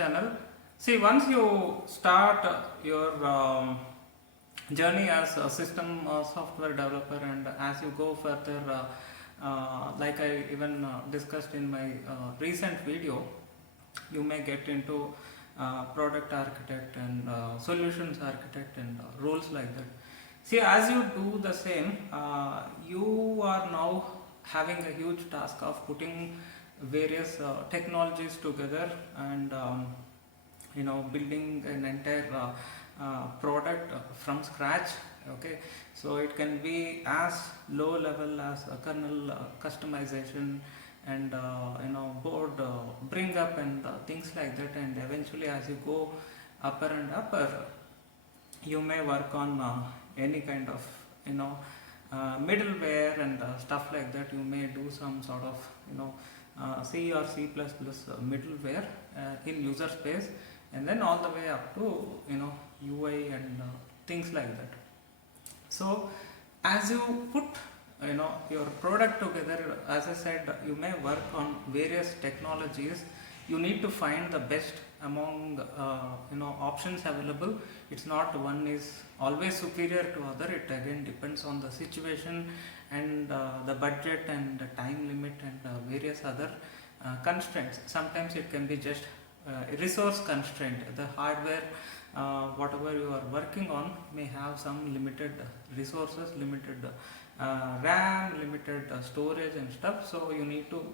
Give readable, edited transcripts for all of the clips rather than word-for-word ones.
channel. See, once you start your journey as a system software developer, and as you go further, like I even discussed in my recent video, you may get into product architect and solutions architect and roles like that. See, as you do the same, you are now having a huge task of putting various technologies together and building an entire product from scratch. Okay, so it can be as low level as a kernel customization and board bring up and things like that, and eventually as you go upper and upper, you may work on any kind of middleware and stuff like that. You may do some sort of C or C++ middleware in user space, and then all the way up to UI and things like that. So as you put your product together, as I said, you may work on various technologies. You need to find the best among options available. It's not one is always superior to other. It again depends on the situation and the budget and the time limit and various other constraints. Sometimes it can be just resource constraint. The hardware whatever you are working on may have some limited resources, limited RAM, limited storage and stuff. So you need to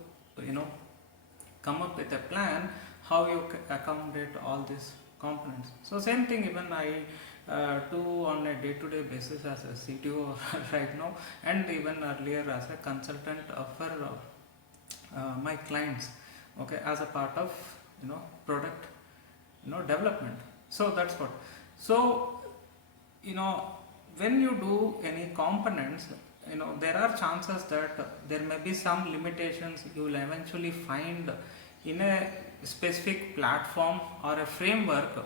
come up with a plan how you accommodate all these components. So same thing even I do on a day-to-day basis as a CTO right now, and even earlier as a consultant for my clients, okay, as a part of product development. So that's what. So when you do any components, there are chances that there may be some limitations you will eventually find in a specific platform or a framework,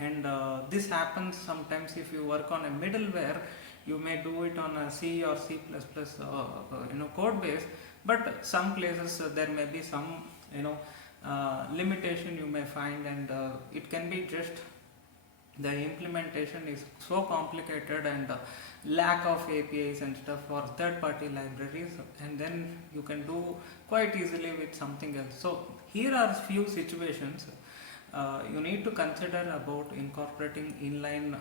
and this happens sometimes if you work on a middleware. You may do it on a C or C++ code base, but some places there may be some limitation you may find, and it can be just the implementation is so complicated and lack of APIs and stuff for third-party libraries, and then you can do quite easily with something else. So here are few situations you need to consider about incorporating inline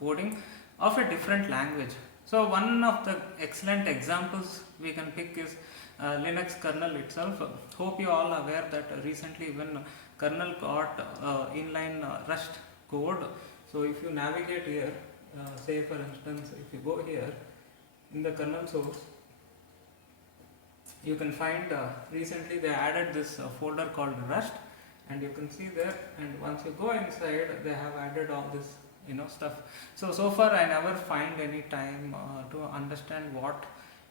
coding of a different language. So one of the excellent examples we can pick is Linux kernel itself. Hope you all aware that recently when kernel got inline Rust code. So if you navigate here, say for instance if you go here in the kernel source, you can find recently they added this folder called Rust, and you can see there, and once you go inside they have added all this stuff. So far I never find any time to understand what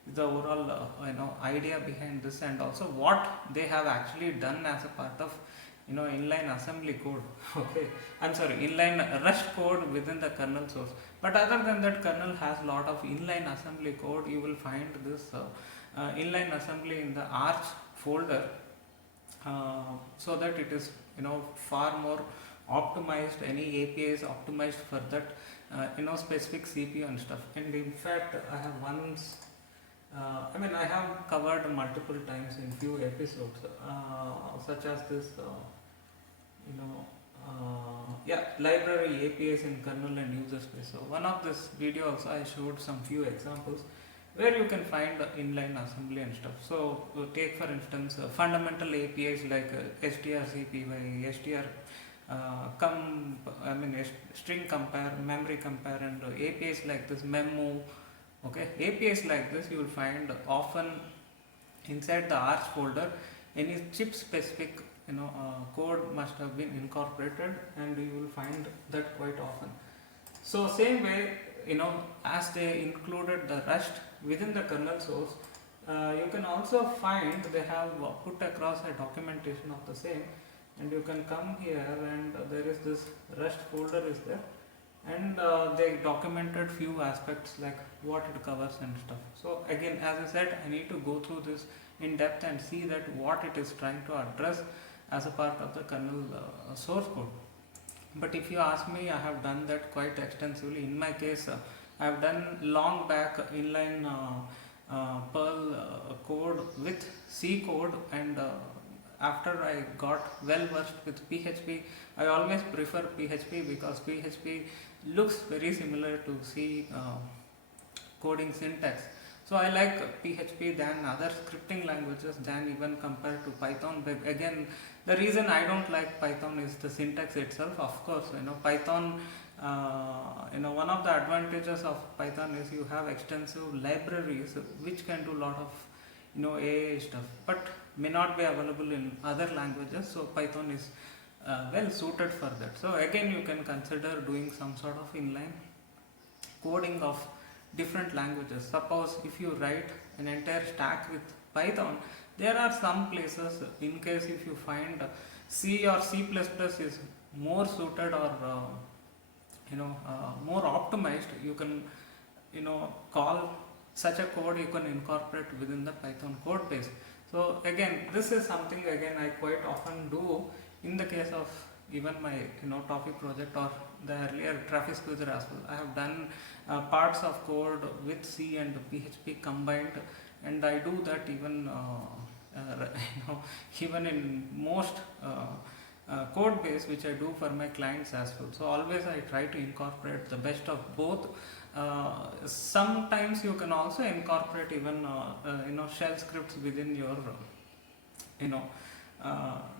is the overall idea behind this, and also what they have actually done as a part of inline assembly code. Okay, I'm sorry, inline Rust code within the kernel source. But other than that, kernel has a lot of inline assembly code. You will find this inline assembly in the Arch folder, so that it is far more optimized. Any API is optimized for that specific CPU and stuff. And in fact, I have once I have covered multiple times in few episodes, such as this library APIs in kernel and user space. So one of this video also I showed some few examples where you can find inline assembly and stuff. So take for instance fundamental APIs like strcpy, string compare, memory compare, and APIs like this memo. Okay, APIs like this you will find often inside the Arch folder. Any chip specific code must have been incorporated, and you will find that quite often. So same way, as they included the Rust within the kernel source, you can also find they have put across a documentation of the same, and you can come here and there is this Rust folder is there, and they documented few aspects like what it covers and stuff. So again, as I said, I need to go through this in depth and see that what it is trying to address as a part of the kernel source code. But if you ask me, I have done that quite extensively. In my case, I have done long back inline Perl code with C code, and after I got well versed with PHP, I always prefer PHP because PHP looks very similar to C coding syntax. So I like PHP than other scripting languages, than even compared to Python. But again, the reason I don't like Python is the syntax itself. Of course, Python, one of the advantages of Python is you have extensive libraries which can do a lot of AI stuff, but may not be available in other languages. So Python is well suited for that. So again, you can consider doing some sort of inline coding of different languages. Suppose if you write an entire stack with Python, there are some places, in case if you find C or C++ is more suited or more optimized, you can call such a code, you can incorporate within the Python code base. So again, this is something again I quite often do in the case of even my topic project or the earlier traffic squeezer as well. I have done parts of code with C and PHP combined, and I do that even even in most code base which I do for my clients as well. So always I try to incorporate the best of both. Sometimes you can also incorporate even shell scripts within your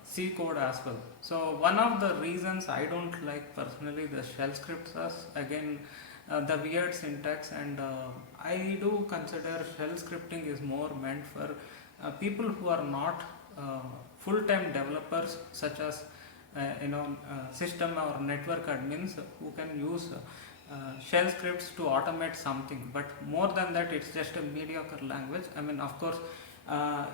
C code as well. So one of the reasons I don't like personally the shell scripts is again the weird syntax, and I do consider shell scripting is more meant for people who are not full-time developers, such as system or network admins who can use shell scripts to automate something. But more than that, it's just a mediocre language. I mean, of course,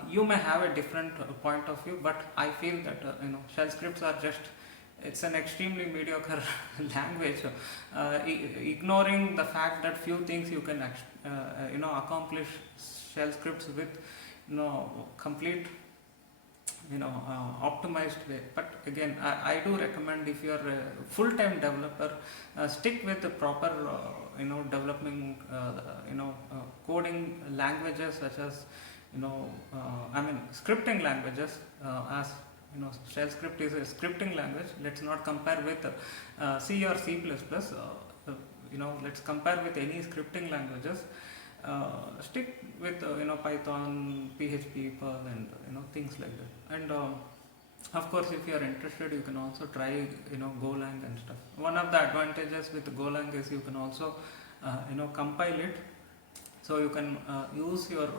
you may have a different point of view, but I feel that shell scripts are just, it's an extremely mediocre language, ignoring the fact that few things you can accomplish shell scripts with complete optimized way. But again, I do recommend, if you are a full-time developer, stick with the proper developing coding languages, such as scripting languages, as shell script is a scripting language. Let's not compare with C or C++. Let's compare with any scripting languages. Stick with Python, PHP, Perl, and things like that. And of course, if you are interested, you can also try Golang and stuff. One of the advantages with Golang is you can also compile it, so you can use your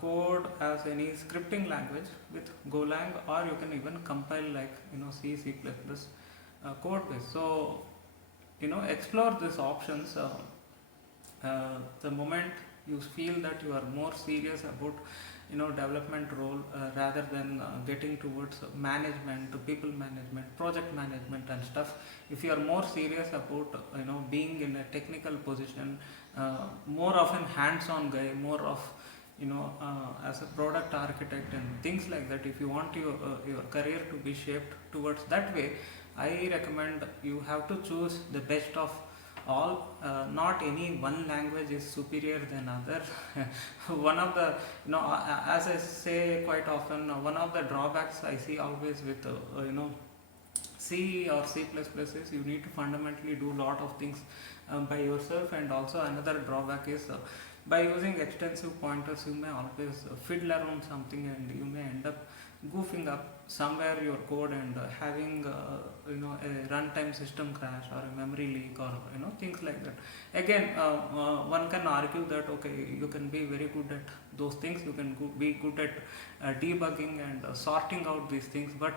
code as any scripting language with Golang, or you can even compile like C, C++ code base. So explore these options. The moment you feel that you are more serious about development role, rather than getting towards management, people management, project management and stuff, if you are more serious about being in a technical position, more of an hands-on guy, more of as a product architect and things like that, if you want your career to be shaped towards that way, I recommend you have to choose the best of all. Not any one language is superior than other. One of the as I say quite often, one of the drawbacks I see always with C or C++ is you need to fundamentally do a lot of things by yourself. And also another drawback is by using extensive pointers, you may always fiddle around something, and you may end up goofing up somewhere your code and having a runtime system crash or a memory leak, or things like that. Again, one can argue that okay, you can be very good at those things, you can be good at debugging and sorting out these things, but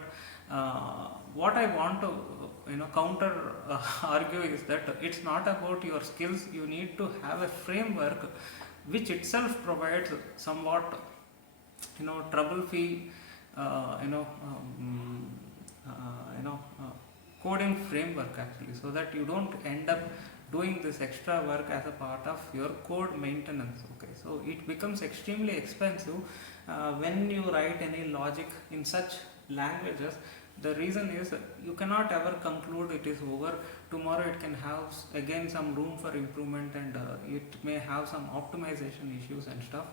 what I want to counter argue is that it's not about your skills. You need to have a framework which itself provides somewhat trouble free coding framework actually, so that you don't end up doing this extra work as a part of your code maintenance. Okay, so it becomes extremely expensive when you write any logic in such languages, the reason is you cannot ever conclude it is over. Tomorrow it can have again some room for improvement, and it may have some optimization issues and stuff.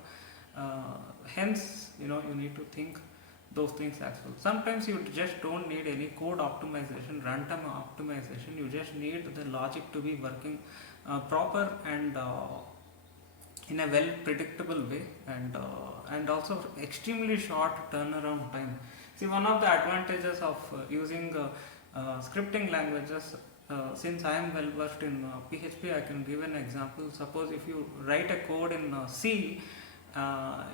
Hence, you need to think those things as well. Sometimes you just don't need any code optimization, runtime optimization. You just need the logic to be working proper and in a well predictable way, and also extremely short turnaround time. See, one of the advantages of using scripting languages, since I am well versed in PHP, I can give an example. Suppose if you write a code in C,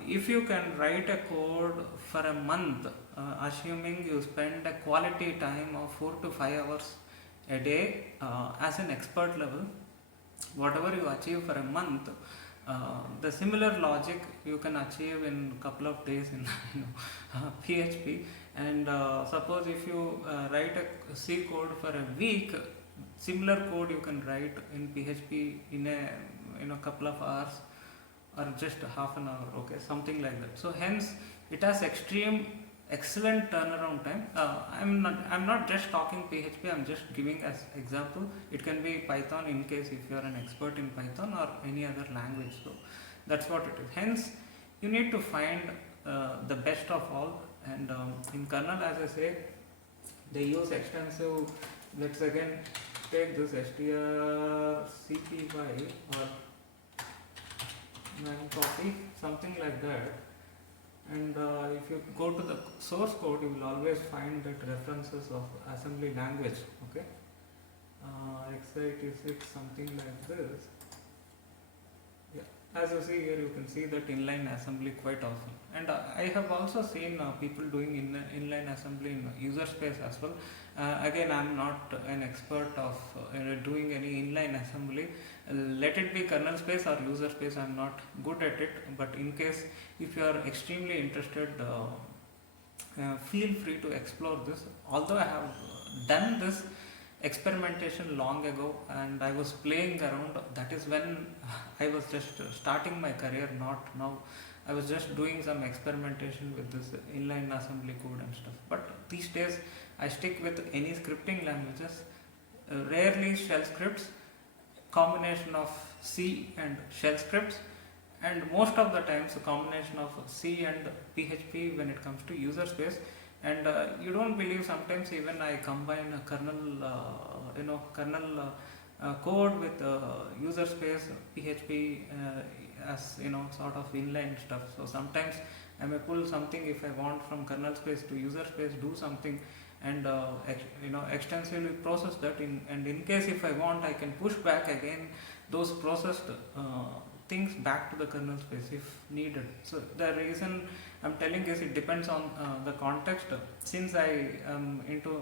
if you can write a code for a month, assuming you spend a quality time of 4 to 5 hours a day as an expert level, whatever you achieve for a month, the similar logic you can achieve in a couple of days in PHP. And suppose if you write a C code for a week, similar code you can write in PHP in a couple of hours or just half an hour, okay, something like that. So hence it has excellent turnaround time. I'm not just talking PHP, I'm just giving as example. It can be Python in case if you are an expert in Python, or any other language. So that's what it is. Hence you need to find the best of all. And in kernel, as I say, they use extensive, let's again take this strcpy or memcpy, something like that. And if you go to the source code, you will always find that references of assembly language, okay, x86, something like this. Yeah, as you see here, you can see that inline assembly quite often. And I have also seen people doing inline assembly in user space as well. Again, I am not an expert of doing any inline assembly. Let it be kernel space or user space, I am not good at it. But in case if you are extremely interested, feel free to explore this. Although I have done this experimentation long ago and I was playing around, that is when I was just starting my career, not now. I was just doing some experimentation with this inline assembly code and stuff. But these days I stick with any scripting languages, rarely shell scripts, combination of C and shell scripts, and most of the times a combination of C and PHP when it comes to user space. And you don't believe, sometimes even I combine a kernel code with user space PHP as sort of inline stuff. So sometimes I may pull something if I want from kernel space to user space, do something, and extensively process that. And in case if I want, I can push back again those processed things back to the kernel space if needed. So the reason I'm telling is it depends on the context. Since I am into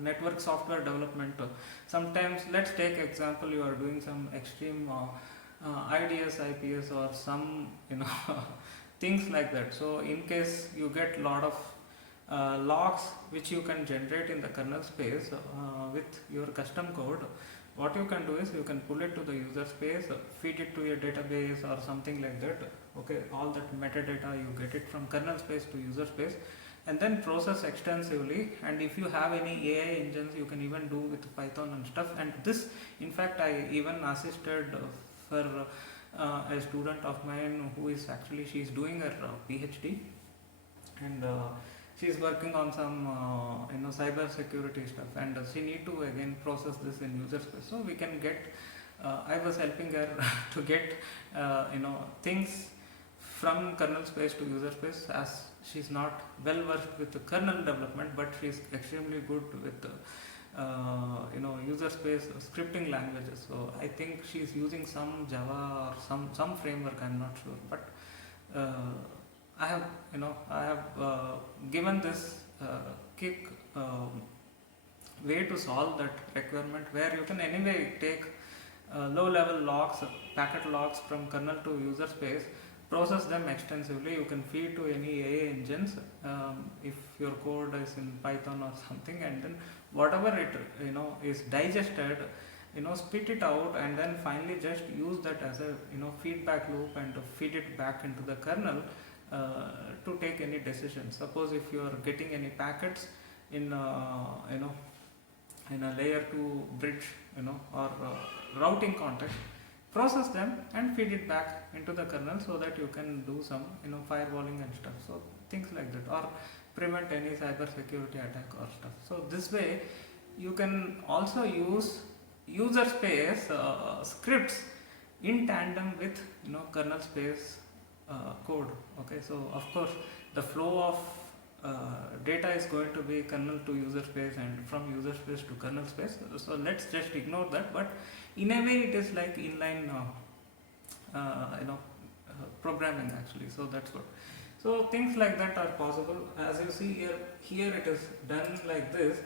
network software development, sometimes let's take example, you are doing some extreme IDS, IPS or some things like that. So in case you get lot of logs which you can generate in the kernel space with your custom code, what you can do is you can pull it to the user space, feed it to a database or something like that. Okay, all that metadata you get it from kernel space to user space, and then process extensively. And if you have any AI engines, you can even do with Python and stuff. And this, in fact, I even assisted for a student of mine who is actually, she is doing her PhD, and she is working on some cyber security stuff, and she need to again process this in user space. So we can get I was helping her to get things from kernel space to user space, as she is not well versed with the kernel development, but she is extremely good with user space scripting languages. So I think she is using some Java or some framework, I'm not sure, but I have given this kick way to solve that requirement, where you can anyway take low level logs, packet logs from kernel to user space, process them extensively. You can feed to any AI engines if your code is in Python or something, and then whatever it is digested, spit it out, and then finally just use that as a feedback loop and feed it back into the kernel. to take any decision. Suppose if you are getting any packets in in a layer 2 bridge, or routing context, process them and feed it back into the kernel so that you can do some firewalling and stuff. So things like that, or prevent any cyber security attack or stuff. So this way you can also use user space scripts in tandem with kernel space code. Okay, so of course the flow of data is going to be kernel to user space and from user space to kernel space. So let's just ignore that, but in a way it is like inline programming actually. So that's what. So things like that are possible. As you see here it is done like this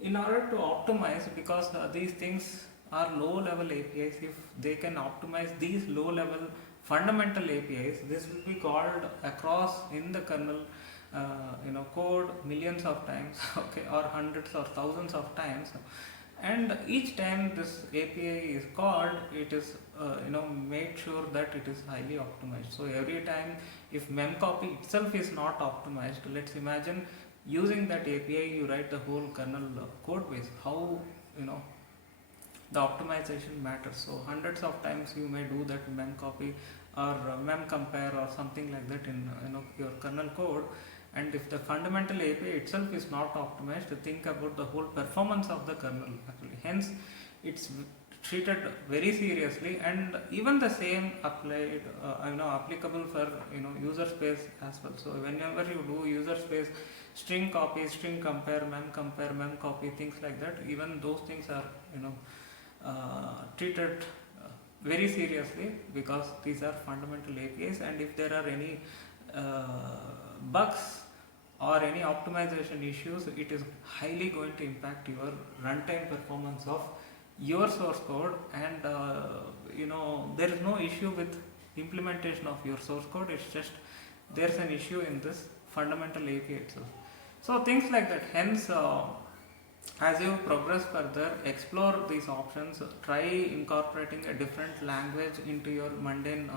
in order to optimize, because these things are low level APIs. If they can optimize these low level fundamental APIs, this will be called across in the kernel code millions of times, okay, or hundreds or thousands of times, and each time this API is called, it is made sure that it is highly optimized. So every time if memcpy itself is not optimized, let's imagine using that API you write the whole kernel code base, how the optimization matters. So hundreds of times you may do that memcpy or memcompare or something like that in your kernel code, and if the fundamental API itself is not optimized, think about the whole performance of the kernel actually. Hence it's treated very seriously, and even the same applied applicable for user space as well. So whenever you do user space string copy, string compare, mem copy, things like that, even those things are treated very seriously, because these are fundamental APIs, and if there are any bugs or any optimization issues, it is highly going to impact your runtime performance of your source code, and there is no issue with implementation of your source code. It's just there's an issue in this fundamental API itself. So things like that. Hence as you progress further, explore these options, try incorporating a different language into your mundane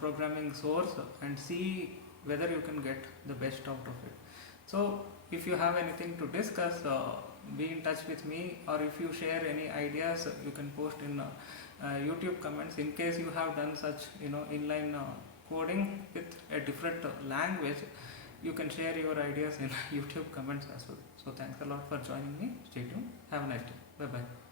programming source, and see whether you can get the best out of it. So if you have anything to discuss, be in touch with me, or if you share any ideas, you can post in YouTube comments. In case you have done such inline coding with a different language, you can share your ideas in YouTube comments as well. So thanks a lot for joining me. Stay tuned. Have a nice day. Bye bye.